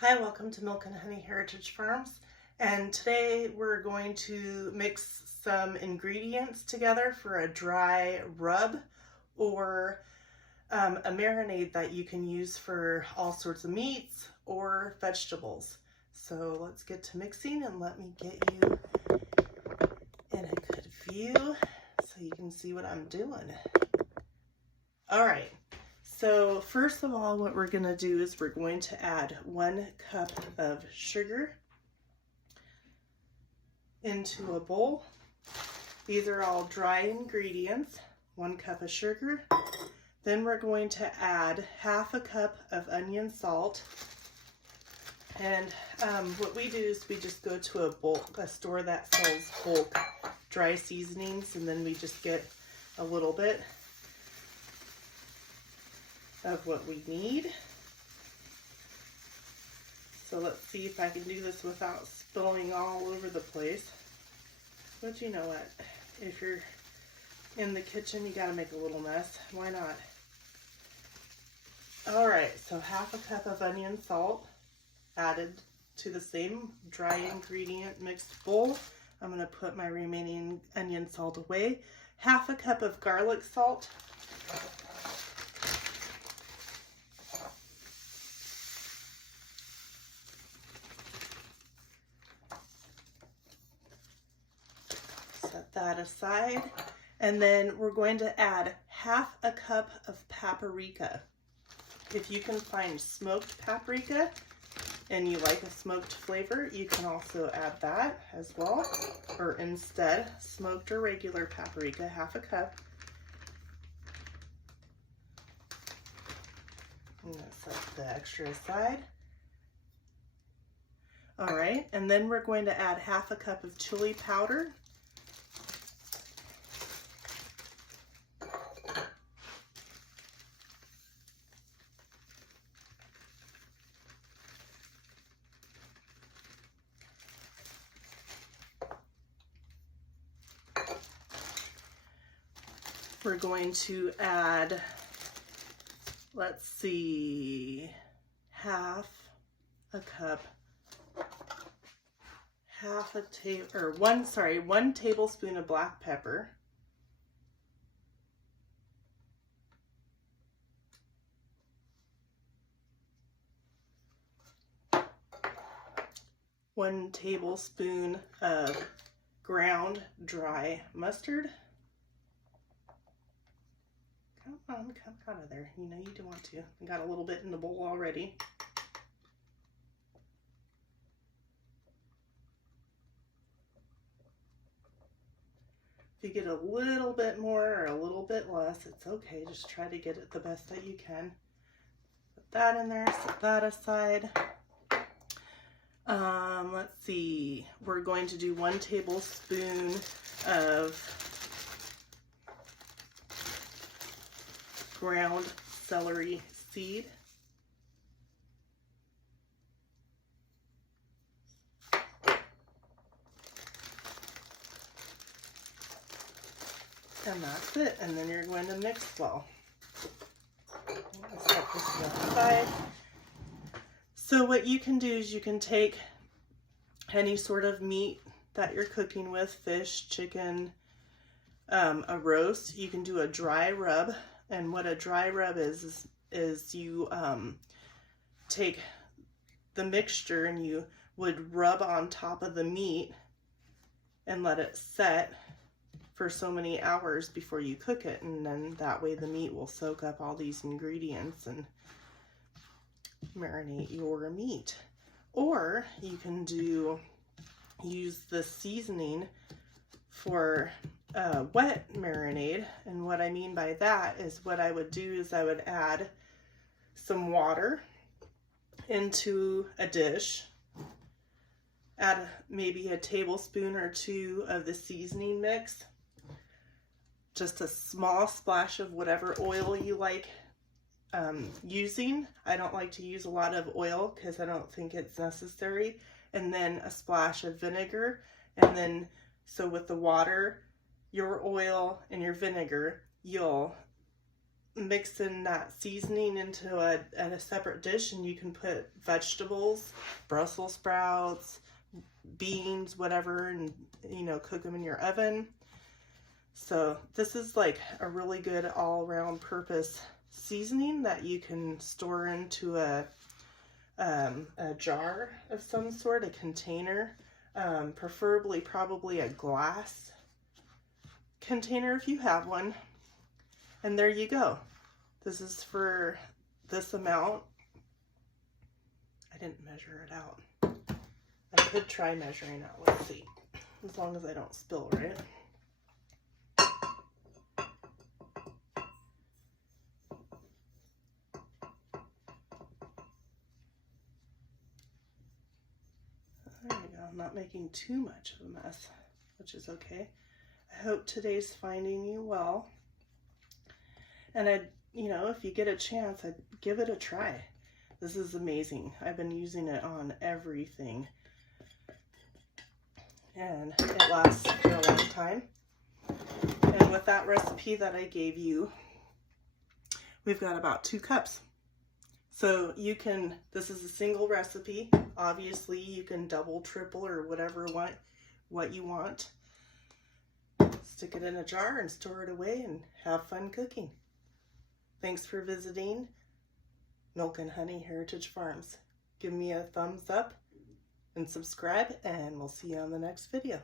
Hi, welcome to Milk and Honey Heritage Farms. And today we're going to mix some ingredients together for a dry rub or a marinade that you can use for all sorts of meats or vegetables. So let's get to mixing and let me get you in a good view so you can see what I'm doing. All right. So first of all, what we're going to do is we're going to add 1 cup of sugar into a bowl. These are all dry ingredients. 1 cup of sugar. Then we're going to add half a cup of onion salt. And what we do is we just go to a store that sells bulk dry seasonings, and then we just get a little bit of what we need. So let's see if I can do this without spilling all over the place. But you know what? If you're in the kitchen, you gotta make a little mess. Why not? All right, so half a cup of onion salt added to the same dry ingredient mixed bowl. I'm gonna put my remaining onion salt away. Half a cup of garlic salt. Set that aside. And then we're going to add half a cup of paprika. If you can find smoked paprika and you like a smoked flavor, you can also add that as well. Or instead, smoked or regular paprika, half a cup. I'm going to set the extra aside. All right, and then we're going to add half a cup of chili powder. We're going to add, let's see, one tablespoon of black pepper. One tablespoon of ground dry mustard. Come on, come out of there. You know you do want to. I got a little bit in the bowl already. If you get a little bit more or a little bit less, it's okay. Just try to get it the best that you can. Put that in there, set that aside. Let's see. We're going to do 1 tablespoon of ground celery seed. And that's it. And then you're going to mix well. Set this aside. So what you can do is you can take any sort of meat that you're cooking with, fish, chicken, a roast. You can do a dry rub. And what a dry rub is you take the mixture and you would rub on top of the meat and let it set for so many hours before you cook it, and then that way the meat will soak up all these ingredients and marinate your meat. Or you can use the seasoning for a wet marinade, and what I mean by that is what I would do is I would add some water into a dish, add maybe a tablespoon or 2 of the seasoning mix, just a small splash of whatever oil you like using. I don't like to use a lot of oil because I don't think it's necessary. And then a splash of vinegar. And then, so with the water, your oil, and your vinegar, you'll mix in that seasoning into a separate dish, and you can put vegetables, Brussels sprouts, beans, whatever, and you know, cook them in your oven. So this is like a really good all-around purpose seasoning that you can store into a jar of some sort, a container, preferably probably a glass container if you have one. And there you go. This is for this amount. I didn't measure it out. I could try measuring out. Let's see. As long as I don't spill, right? There we go. I'm not making too much of a mess, which is okay. I hope today's finding you well. And you know, if you get a chance, I'd give it a try. This is amazing. I've been using it on everything. And it lasts for a long time. And with that recipe that I gave you, we've got about 2 cups. So you can, this is a single recipe. Obviously you can double, triple, or whatever what you want. Stick it in a jar and store it away and have fun cooking. Thanks for visiting Milk and Honey Heritage Farms. Give me a thumbs up and subscribe, and we'll see you on the next video.